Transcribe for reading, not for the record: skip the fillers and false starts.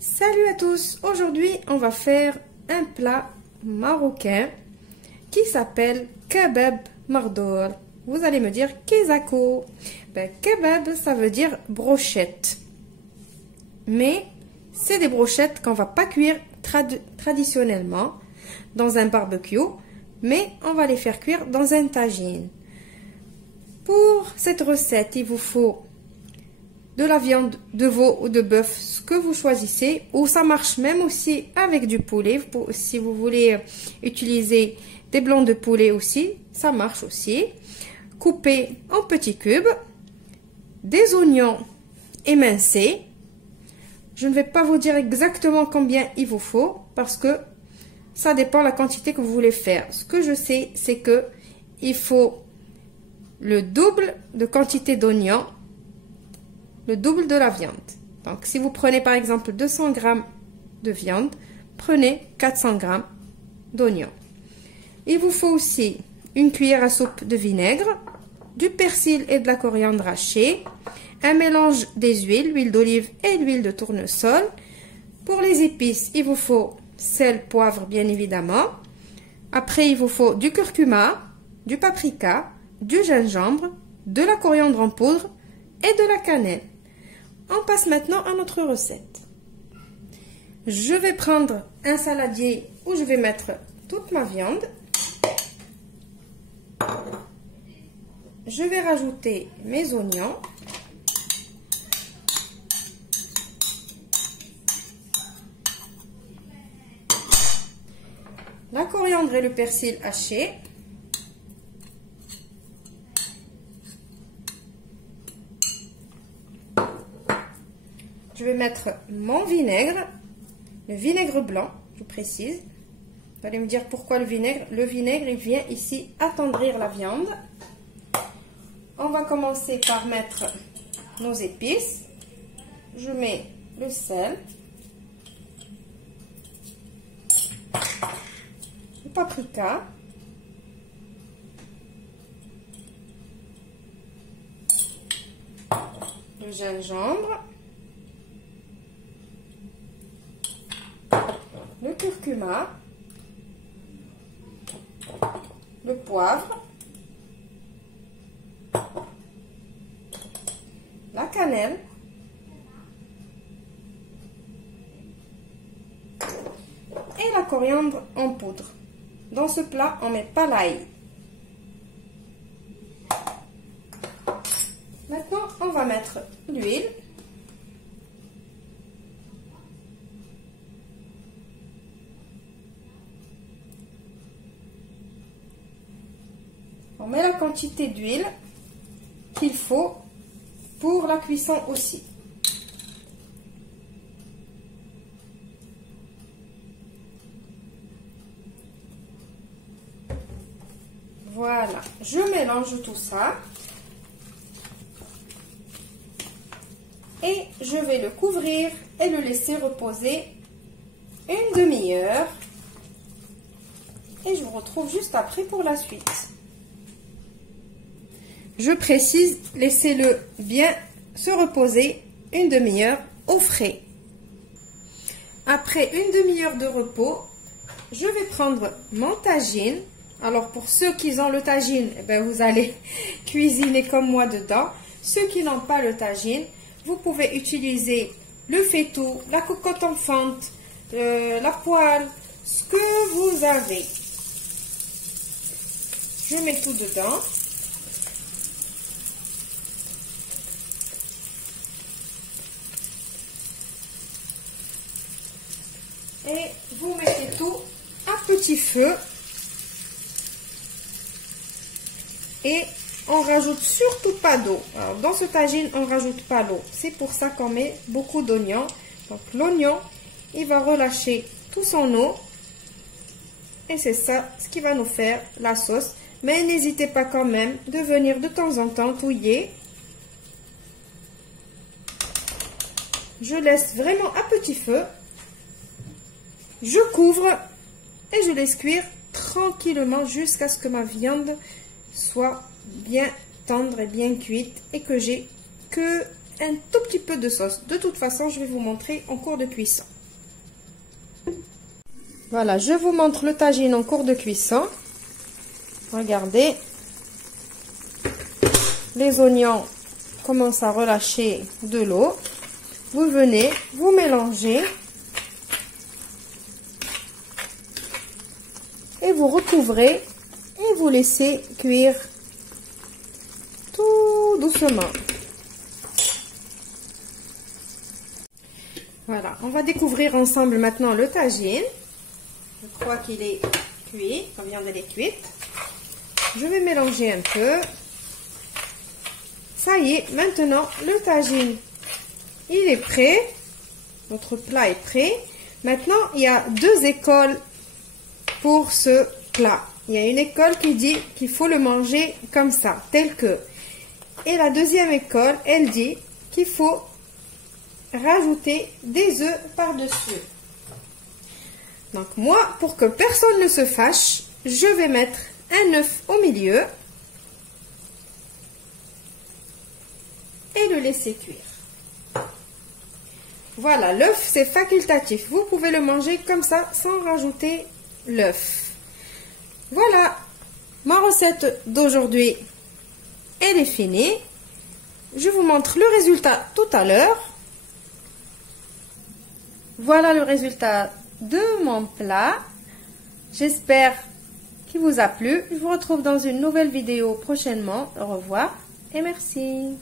Salut à tous, aujourd'hui on va faire un plat marocain qui s'appelle kebab mardoor. Vous allez me dire kezako. Kebab ça veut dire brochette. Mais c'est des brochettes qu'on va pas cuire traditionnellement dans un barbecue, mais on va les faire cuire dans un tagine. Pour cette recette, il vous faut de la viande de veau ou de bœuf, ce que vous choisissez, ou ça marche même aussi avec du poulet. Si vous voulez utiliser des blancs de poulet aussi, ça marche aussi. Coupé en petits cubes, des oignons émincés. Je ne vais pas vous dire exactement combien il vous faut parce que ça dépend de la quantité que vous voulez faire. Ce que je sais, c'est que il faut le double de quantité d'oignons, le double de la viande. Donc, si vous prenez par exemple 200 g de viande, prenez 400 g d'oignons. Il vous faut aussi une cuillère à soupe de vinaigre, du persil et de la coriandre hachée, un mélange des huiles, l'huile d'olive et l'huile de tournesol. Pour les épices, il vous faut sel, poivre bien évidemment. Après, il vous faut du curcuma, du paprika, du gingembre, de la coriandre en poudre et de la cannelle. On passe maintenant à notre recette. Je vais prendre un saladier où je vais mettre toute ma viande. Je vais rajouter mes oignons. La coriandre et le persil hachés. Je vais mettre mon vinaigre, le vinaigre blanc, je précise. Vous allez me dire pourquoi le vinaigre. Le vinaigre, il vient ici attendrir la viande. On va commencer par mettre nos épices. Je mets le sel, le paprika, le gingembre, le curcuma, le poivre, la cannelle et la coriandre en poudre. Dans ce plat, on ne met pas l'ail. Maintenant, on va mettre l'huile. On met la quantité d'huile qu'il faut pour la cuisson aussi. Voilà, je mélange tout ça. Et je vais le couvrir et le laisser reposer une demi-heure. Et je vous retrouve juste après pour la suite. Je précise, laissez-le bien se reposer une demi-heure au frais. Après une demi-heure de repos, je vais prendre mon tagine. Alors pour ceux qui ont le tagine, vous allez cuisiner comme moi dedans. Ceux qui n'ont pas le tagine, vous pouvez utiliser le faitout, la cocotte enfante, la poêle, ce que vous avez. Je mets tout dedans. Et vous mettez tout à petit feu. Et on rajoute surtout pas d'eau. Alors dans ce tagine, on rajoute pas l'eau. C'est pour ça qu'on met beaucoup d'oignons. Donc l'oignon, il va relâcher tout son eau. Et c'est ça ce qui va nous faire la sauce. Mais n'hésitez pas quand même de venir de temps en temps touiller. Je laisse vraiment à petit feu. Je couvre et je laisse cuire tranquillement jusqu'à ce que ma viande soit bien tendre et bien cuite et que j'ai que un tout petit peu de sauce. De toute façon, je vais vous montrer en cours de cuisson. Voilà, je vous montre le tagine en cours de cuisson. Regardez. Les oignons commencent à relâcher de l'eau. Vous venez, vous mélangez. Et vous recouvrez et vous laissez cuire tout doucement. Voilà, on va découvrir ensemble maintenant le tagine. Je crois qu'il est cuit, la viande elle est cuite. Je vais mélanger un peu. Ça y est, maintenant le tagine, il est prêt. Notre plat est prêt. Maintenant, il y a deux écoles pour ce plat. Il y a une école qui dit qu'il faut le manger comme ça, tel que. Et la deuxième école, elle dit qu'il faut rajouter des œufs par-dessus. Donc moi, pour que personne ne se fâche, je vais mettre un œuf au milieu et le laisser cuire. Voilà, l'œuf c'est facultatif. Vous pouvez le manger comme ça sans rajouter l'œuf. Voilà, ma recette d'aujourd'hui, elle est finie. Je vous montre le résultat tout à l'heure. Voilà le résultat de mon plat. J'espère qu'il vous a plu. Je vous retrouve dans une nouvelle vidéo prochainement. Au revoir et merci.